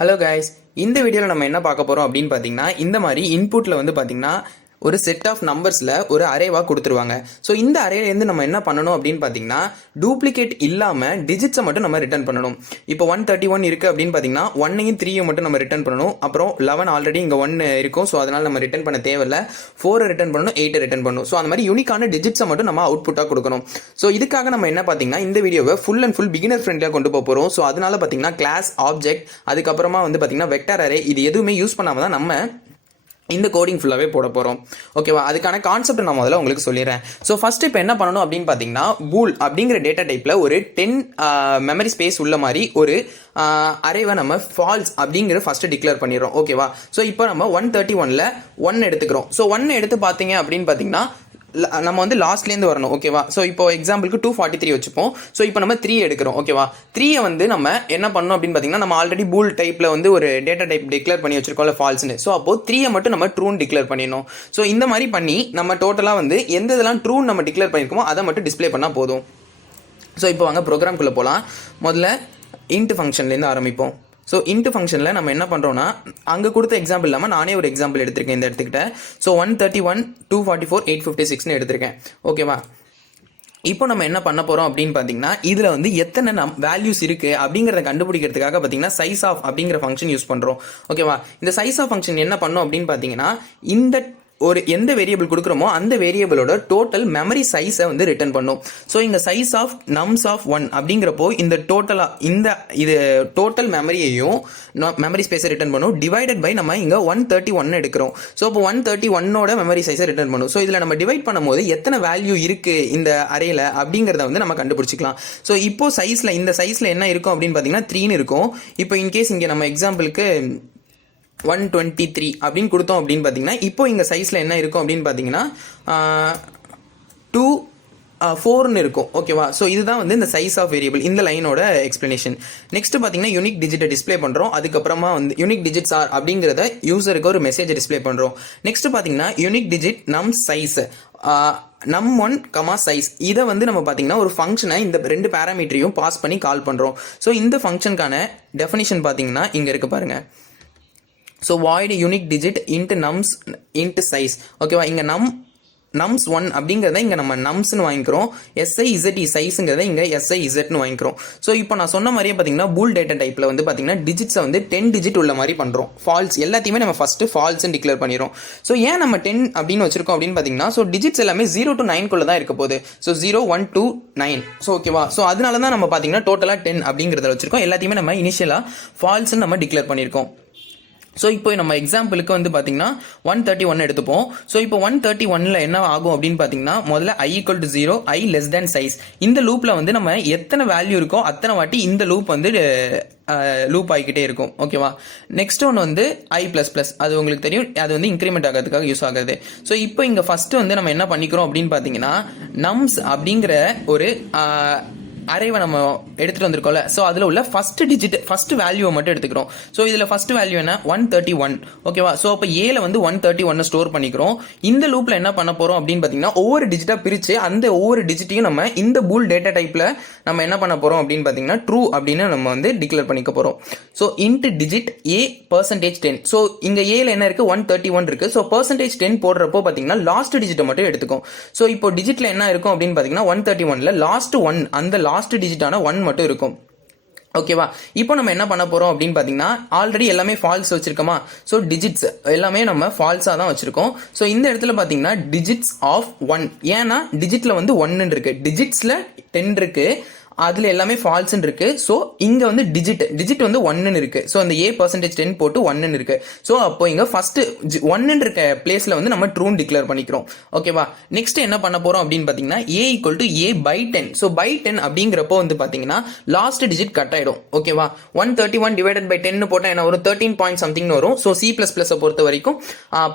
Hello guys, இந்த வீடியோவில் நம்ம என்ன பார்க்க போகிறோம் அப்படின்னு பார்த்தீங்கன்னா, இந்த மாதிரி இன்புட்டில் வந்து பார்த்தீங்கன்னா ஒரு செட் ஆஃப் நம்பர்ஸில் ஒரு அரேவாக கொடுத்துருவாங்க. ஸோ இந்த அரேலேருந்து நம்ம என்ன பண்ணணும் அப்படின்னு பார்த்தீங்கன்னா, டூப்ளிகேட் இல்லாமல் டிஜிட்ஸை மட்டும் நம்ம ரிட்டர்ன் பண்ணணும். இப்போ 131 இருக்குது அப்படின்னு பார்த்தீங்கன்னா 1ஐயும் 3ஐயும் மட்டும் நம்ம ரிட்டர்ன் பண்ணணும். அப்புறம் 11 ஆல்ரெடி இங்கே 1 இருக்கும். ஸோ அதனால் நம்ம ரிட்டர்ன் பண்ண தேவையில்லை. 4 ரிட்டர்ன் பண்ணணும், 8 ரிட்டர்ன் பண்ணணும். ஸோ அந்த மாதிரி யூனிக்கான டிஜிட்ஸை மட்டும் நம்ம அவுட்புட்டாக கொடுக்கணும். ஸோ இதுக்காக நம்ம என்ன பார்த்தீங்கன்னா, இந்த வீடியோவை ஃபுல் அண்ட் ஃபுல் பிகினர் ஃப்ரெண்ட்லியாக கொண்டு போக போகிறோம். ஸோ அதனால பார்த்தீங்கன்னா கிளாஸ், ஆப்ஜெக்ட், அதுக்கப்புறமா வந்து பார்த்தீங்கன்னா வெக்டார் அரே, இது எதுவுமே யூஸ் பண்ணாமல் தான் நம்ம இந்த கோடிங் ஃபுல்லாகவே போட போகிறோம். ஓகேவா? அதுக்கான கான்செப்ட் நான் முதல்ல உங்களுக்கு சொல்லிடுறேன். ஸோ ஃபஸ்ட்டு இப்போ என்ன பண்ணணும் அப்படின்னு பார்த்தீங்கன்னா, பூல் அப்படிங்கிற டேட்டா டைப்பில் ஒரு 10 மெமரி ஸ்பேஸ் உள்ள மாதிரி ஒரு அரேவை நம்ம ஃபால்ஸ் அப்படிங்கிற ஃபஸ்ட்டு டிக்ளேர் பண்ணிடுறோம். ஓகேவா? ஸோ இப்போ நம்ம 131ல் 1 எடுத்துக்கிறோம். ஸோ 1 எடுத்து பார்த்தீங்க அப்படின்னு பார்த்தீங்கன்னா நம்ம வந்து லாஸ்ட்லேருந்து வரணும். ஓகேவா? ஸோ இப்போ எக்ஸாம்பிளுக்கு 243 வச்சுப்போம். ஸோ இப்போ நம்ம 3 எடுக்கிறோம். ஓகேவா? 3 வந்து நம்ம என்ன பண்ணணும் அப்படின்னு பார்த்தீங்கன்னா, நம்ம ஆல்ரெடி பூல் டைப்பில் வந்து ஒரு டேட்டா டைப் டிக்ளேர் பண்ணி வச்சிருக்கோம்ல ஃபால்ஸ்னு. ஸோ அப்போ 3 மட்டும் நம்ம ட்ரூன்னு டிக்ளேர் பண்ணிடணும். ஸோ இந்த மாதிரி பண்ணி நம்ம டோட்டலாக வந்து எந்த இதெல்லாம் ட்ரூன்னு நம்ம டிக்ளேர் பண்ணியிருக்கோமோ அதை மட்டும் டிஸ்பிளே பண்ணால் போதும். ஸோ இப்போ வாங்க ப்ரோக்ராம்குள்ளே போகலாம். முதல்ல இன்ட் ஃபங்க்ஷன்லேருந்து ஆரம்பிப்போம். ஸோ இன்ட்டு ஃபங்க்ஷனில் நம்ம என்ன பண்ணுறோன்னா, அங்கே கொடுத்த எக்ஸாம்பிள் இல்லாமல் நானே ஒரு எக்ஸாம்பிள் எடுத்திருக்கேன் இந்த இடத்துக்கிட்ட. ஸோ 131, 244, 856ன்னு எடுத்திருக்கேன். ஓகேவா? இப்போ நம்ம என்ன பண்ண போகிறோம் அப்படின்னு பார்த்தீங்கன்னா, இதில் வந்து எத்தனை வேல்யூஸ் இருக்குது அப்படிங்கிறத கண்டுபிடிக்கிறதுக்காக பார்த்தீங்கன்னா சைஸ் ஆஃப் அப்படிங்கிற ஃபங்க்ஷன் யூஸ் பண்ணுறோம். ஓகேவா? இந்த சைஸ் ஆஃப் ஃபங்க்ஷன் என்ன பண்ணோம் அப்படின்னு பார்த்தீங்கன்னா, இந்த ஒரு எந்த வேரியபிள் கொடுக்குறோமோ அந்த வேரியபிளோட டோட்டல் மெமரி சைஸை வந்து ரிட்டர்ன் பண்ணும். ஸோ இங்கே சைஸ் ஆஃப் நம்ஸ் ஆஃப் 1 அப்படிங்கிறப்போ இந்த இது டோட்டல் மெமரியையும் மெமரி ஸ்பேஸை ரிட்டர்ன் பண்ணும், டிவைடட் பை நம்ம இங்கே 131 எடுக்கிறோம். ஸோ இப்போ 131ஓட மெமரி சைஸை ரிட்டர்ன் பண்ணும். ஸோ இதில் நம்ம டிவைட் பண்ணும்போது எத்தனை வேல்யூ இருக்குது இந்த அரேல அப்படிங்கிறத வந்து நம்ம கண்டுபிடிச்சிக்கலாம். ஸோ இப்போ இந்த சைஸில் என்ன இருக்கும் அப்படின்னு பார்த்தீங்கன்னா 3ன்னு இருக்கும். இப்போ இன்கேஸ் இங்கே நம்ம எக்ஸாம்பிளுக்கு 123 அப்படின்னு கொடுத்தோம் அப்படின்னு பார்த்தீங்கன்னா, இப்போ இங்கே சைஸில் என்ன இருக்கும் அப்படின்னு பார்த்தீங்கன்னா 2 4ன்னு இருக்கும். ஓகேவா? ஸோ இதுதான் வந்து இந்த சைஸ் ஆஃப் வேரியபிள், இந்த லைனோட எக்ஸ்பிளனேஷன். நெக்ஸ்ட் பார்த்தீங்கன்னா யூனிக் டிஜிட்டை டிஸ்பிளே பண்ணுறோம். அதுக்கப்புறமா வந்து யூனிக் டிஜிட்ஸ் ஆர் அப்படிங்கிறத யூசருக்கு ஒரு மெசேஜ் டிஸ்பிளே பண்ணுறோம். நெக்ஸ்ட் பார்த்தீங்கன்னா யூனிக் டிஜிட் நம் சைஸ், num1, சைஸ், இதை வந்து நம்ம பார்த்தீங்கன்னா ஒரு ஃபங்க்ஷனை இந்த 2 பேராமீட்டரையும் பாஸ் பண்ணி கால் பண்ணுறோம். ஸோ இந்த ஃபங்க்ஷனுக்கான டெஃபினிஷன் பார்த்தீங்கன்னா இங்கே இருக்கு பாருங்க. So void unique digit into nums into size. ஓகேவா? இங்கே nums1 அப்படிங்கிறத இங்கே நம்ம நம்ஸ்னு வாங்கிக்கிறோம். SIZE சைஸுங்கிறத இங்கே SIZன்னு வாங்கிக்கிறோம். ஸோ இப்போ நான் சொன்ன மாதிரியே பார்த்தீங்கன்னா பூல் டேட்டா டைப்பில் வந்து பார்த்தீங்கன்னா டிஜிட்ஸை வந்து 10 டிஜிட் உள்ள மாதிரி பண்ணுறோம். ஃபால்ஸ் எல்லாத்தையுமே நம்ம ஃபஸ்ட்டு ஃபால்ஸ்ன்னு டிக்ளேர் பண்ணிடுறோம். ஸோ ஏன் நம்ம 10 அப்படின்னு வச்சிருக்கோம் அப்படின்னு பார்த்தீங்கன்னா, ஸோ டிஜிட்ஸ் எல்லாமே 0 to 9 தான் இருக்க போகுது. ஸோ 0, 1, 2, 9. ஸோ ஓகேவா? ஸோ அதனால தான் நம்ம பார்த்தீங்கன்னா டோட்டலாக 10 அப்படிங்கிறத வச்சிருக்கோம். எல்லாத்தையுமே நம்ம இனிஷியலாக ஃபால்ஸ்ன்னு நம்ம டிக்ளேர் பண்ணியிருக்கோம். ஸோ இப்போ நம்ம எக்ஸாம்பிளுக்கு வந்து பார்த்தீங்கன்னா 131 எடுத்துப்போம். ஸோ இப்போ 131ல் என்ன ஆகும் அப்படின்னு பார்த்தீங்கன்னா, முதல்ல i = 0, i less than size. இந்த லூப்பில் வந்து நம்ம எத்தனை வேல்யூ இருக்கோ அத்தனை வாட்டி இந்த லூப் வந்து லூப் ஆகிக்கிட்டே இருக்கும். ஓகேவா? நெக்ஸ்ட் ஒன்று வந்து i++, அது உங்களுக்கு தெரியும், அது வந்து இன்க்ரிமெண்ட் ஆகிறதுக்காக யூஸ் ஆகுது. ஸோ இப்போ இங்கே ஃபஸ்ட்டு வந்து நம்ம என்ன பண்ணிக்கிறோம் அப்படின்னு பார்த்தீங்கன்னா, நம்ஸ் அப்படிங்கிற ஒரு அரேவை நம்ம எடுத்துகிட்டு வந்திருக்கோம்ல. ஸோ அதில் உள்ள ஃபஸ்ட் வேல்யூவை மட்டும் எடுத்துக்கிறோம். ஸோ இதில் ஃபஸ்ட் வேல்யூ என்ன? 131. ஓகேவா? ஸோ அப்போ ஏல வந்து 131 ஸ்டோர் பண்ணிக்கிறோம். இந்த லூப்பில் என்ன பண்ண போகிறோம் அப்படின்னு பார்த்தீங்கன்னா, ஒவ்வொரு டிஜிட்டாக பிரித்து அந்த ஒவ்வொரு டிஜிட்டையும் நம்ம இந்த பூல் டேட்டா டைப்பில் நம்ம என்ன பண்ண போகிறோம் அப்படின்னு பார்த்தீங்கன்னா ட்ரூ அப்படின்னு நம்ம வந்து டிக்ளேர் பண்ணிக்க போகிறோம். So int digit a %10. So இங்கே ஏல என்ன இருக்குது? 131 இருக்குது. ஸோ %10 போடுறப்போ பார்த்தீங்கன்னா லாஸ்ட் டிஜிட்டை மட்டும் எடுத்துக்கும். ஸோ இப்போ டிஜிட்டில் என்ன இருக்கும் அப்படின்னு பார்த்தீங்கன்னா 131ல் லாஸ்ட் 1, அந்த லாஸ்ட் டிஜிட்டான 1 மட்டும் இருக்கும். ஓகேவா? இப்போ நம்ம என்ன பண்ண போறோம் அப்படின்னு பார்த்தீங்கன்னா, ஆல்ரெடி எல்லாமே ஃபால்ஸ் வச்சிருக்கோமா? ஸோ டிஜிட்ஸ் எல்லாமே நம்ம ஃபால்ஸாக தான் வச்சிருக்கோம். ஸோ இந்த இடத்துல பார்த்தீங்கன்னா டிஜிட்ஸ் ஆஃப் 1, ஏன்னா டிஜிட்ல வந்து 1 இருக்கு, டிஜிட்ஸ்ல 10 இருக்கு, அதில் எல்லாமே ஃபால்ஸ்ன்னு இருக்கு. ஸோ இங்கே வந்து டிஜிட் வந்து 1ன்னு இருக்கு. ஸோ அந்த a%10 போட்டு 1ன்னு இருக்கு. ஸோ அப்போ இங்கே ஃபர்ஸ்ட் 1ன்னு இருக்க பிளேஸ்ல வந்து நம்ம ட்ரூன்னு டிக்ளேர் பண்ணிக்கிறோம். ஓகேவா? நெக்ஸ்ட் என்ன பண்ண போறோம் அப்படின்னு பார்த்தீங்கன்னா, a = a/10. ஸோ by 10 அப்படிங்கிறப்போ வந்து பார்த்தீங்கன்னா லாஸ்ட் டிஜிட் கட் ஆயிடும். ஓகேவா? 131 டிவைடட் பை 10 போட்டால் என்ன வரும்? 13 பாயிண்ட் சம்திங்னு வரும். ஸோ C++-ஐ பொறுத்த வரைக்கும்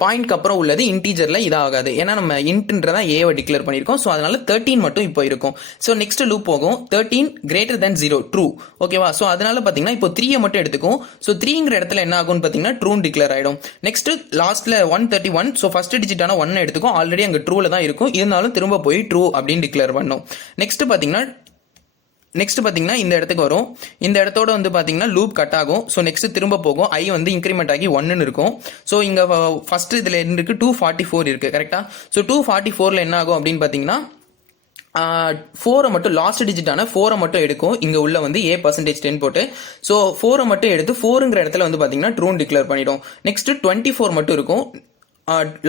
பாயிண்ட்க்கு அப்புறம் உள்ளது இன்டீஜர்ல இதாகாது, ஏன்னா நம்ம இன்ட்ன்றதா ஏவை டிக்ளேர் பண்ணியிருக்கோம். ஸோ அதனால 13 மட்டும் இப்போ இருக்கும். ஸோ நெக்ஸ்ட் லூப் போகும். 13 greater than 0 true. ஓகேவா? ஸோ அதனால பார்த்தீங்கன்னா இப்போ 3 மட்டும் எடுத்துக்கும். ஸோ 3ங்கிற இடத்துல என்ன ஆகும்னு பார்த்தீங்கன்னா ட்ரூ டிக்ளேர் ஆயிடும். நெக்ஸ்ட் லாஸ்ட்ல 131, ஸோ ஃபர்ஸ்ட் டிஜிட்டான 1 எடுத்துக்கும். ஆல்ரெடி அங்கே ட்ரூல தான் இருக்கும், இருந்தாலும் திரும்ப போய் ட்ரூ அப்படின்னு டிக்ளேர் பண்ணும். நெக்ஸ்ட் பார்த்தீங்கன்னா நெக்ஸ்ட் பார்த்தீங்கன்னா இந்த இடத்துக்கு வரும். இந்த இடத்தோட வந்து பார்த்தீங்கன்னா லூப் கட் ஆகும். ஸோ நெக்ஸ்ட் திரும்ப போகும். ஐ வந்து இன்க்ரிமெண்ட் ஆகி 1ன்னு இருக்கும். ஸோ இங்கே ஃபர்ஸ்ட் இதில் இருக்கு 244 இருக்கு கரெக்டா. ஸோ 244ல் என்ன ஆகும் அப்படின்னு பார்த்தீங்கன்னா 4 மட்டும் லாஸ்ட் டிஜிட்டான 4 மட்டும் எடுக்கும். இங்க உள்ள வந்து A%10 போட்டு ஸோ 4 மட்டும் எடுத்து 4ங்கிற இடத்துல வந்து பாத்தீங்கன்னா ட்ரூன் டிக்ளேர் பண்ணிடும். நெக்ஸ்ட் 24 மட்டும் இருக்கும்.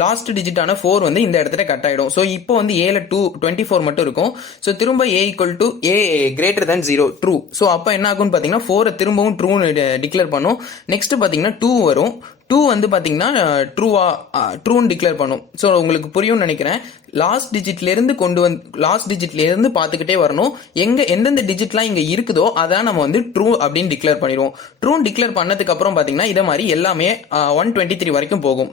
லாஸ்ட் டிஜிட்டான 4 வந்து இந்த இடத்துல கட் ஆயிடும். ஸோ இப்போ வந்து ஏல 24 மட்டும் இருக்கும். ஸோ திரும்ப A = A greater than 0 true. So அப்போ என்ன ஆகும்னு பார்த்தீங்கன்னா 4 திரும்பவும் ட்ரூ டிக்ளேர் பண்ணும். நெக்ஸ்ட் பார்த்தீங்கன்னா 2 வரும். 2 வந்து பார்த்தீங்கன்னா ட்ரூன்னு டிக்ளேர் பண்ணும். ஸோ உங்களுக்கு புரியும்னு நினைக்கிறேன். லாஸ்ட் டிஜிட்லேருந்து லாஸ்ட் டிஜிட்லேருந்து பார்த்துக்கிட்டே வரணும். எந்தெந்த டிஜிட்லாம் இங்கே இருக்குதோ அதான் நம்ம வந்து ட்ரூ அப்படின்னு டிக்ளேர் பண்ணிடுவோம். ட்ரூ டிக்ளேர் பண்ணதுக்கு அப்புறம் பார்த்தீங்கன்னா இதை மாதிரி எல்லாமே 123 வரைக்கும் போகும்.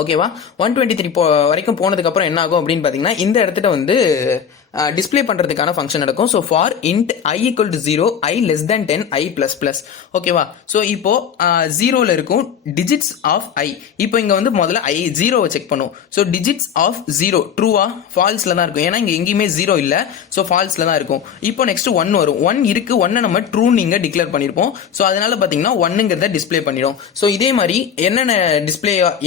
ஓகேவா. 123 வரைக்கும் போனதுக்கு அப்புறம் என்ன ஆகும் அப்படின்னு பார்த்தீங்கன்னா இந்த இடத்துல வந்து டிஸ்பிளே பண்றதுக்கான ஃபங்க்ஷன் நடக்கும். So for int I = 0 I less than 10 I++. ஓகேவா. ஸோ இப்போ 0ல இருக்கும் டிஜிட்ஸ் ஆஃப் I. இப்போ இங்க வந்து முதல்ல I 0வை செக் பண்ணும். ஸோ டிஜிட்ஸ் ஆஃப் 0 ட்ரூவா ஃபால்ஸ்ல தான் இருக்கும். ஏன்னா இங்க எங்கேயுமே 0 இல்ல. ஸோ ஃபால்ஸ்ல தான் இருக்கும். இப்போ நெக்ஸ்ட் 1 வரும். 1 இருக்கு. 1 நம்ம ட்ரூ நீங்க டிக்ளேர் பண்ணிருப்போம். ஸோ அதனால பாத்தீங்கன்னா 1ங்கிறத டிஸ்பிளே பண்ணிடும். ஸோ இதே மாதிரி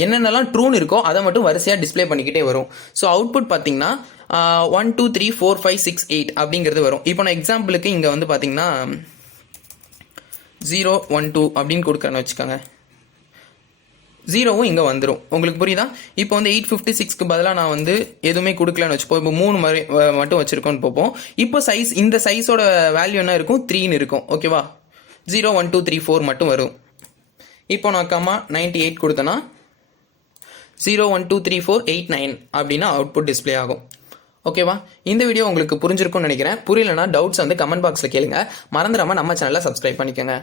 என்னென்னலாம் ட்ரூன்னு இருக்கோ அதை மட்டும் வரிசையா டிஸ்பிளே பண்ணிக்கிட்டே வரும். ஸோ அவுட்புட் பாத்தீங்கன்னா 1 2 3 4 5 6 8 அப்படிங்கிறது வரும். இப்போ நான் எக்ஸாம்பிளுக்கு இங்க வந்து பாத்தீங்கன்னா 0 1 2 அப்படின்னு கொடுக்குறேன்னு வச்சுக்கோங்க. 0வும் இங்க வந்துடும். உங்களுக்கு புரியுதா. இப்போ வந்து 856க்கு பதிலாக நான் வந்து எதுவுமே கொடுக்கலன்னு வச்சுப்போம். இப்போ 3 மட்டும் வச்சிருக்கோம்னு பார்ப்போம். இப்போ சைஸ் இந்த சைஸோட வேல்யூ என்ன இருக்கும் 3ன்னு இருக்கும். ஓகேவா. 0 1 2 3 4 மட்டும் வரும். இப்போ நான் 98 கொடுத்தேன்னா 0 1 2 3 4 8 9 அப்படின்னா அவுட்புட் டிஸ்பிளே ஆகும். ஓகேவா. இந்த வீடியோ உங்களுக்கு புரிஞ்சிருக்கும்னு நினைக்கிறேன். புரியலனா டவுட்ஸ் வந்து கமெண்ட் பாக்ஸ்ல கேளுங்க. மறந்துடாம நம்ம சேனலை சப்ஸ்கிரைப் பண்ணிக்கோங்க.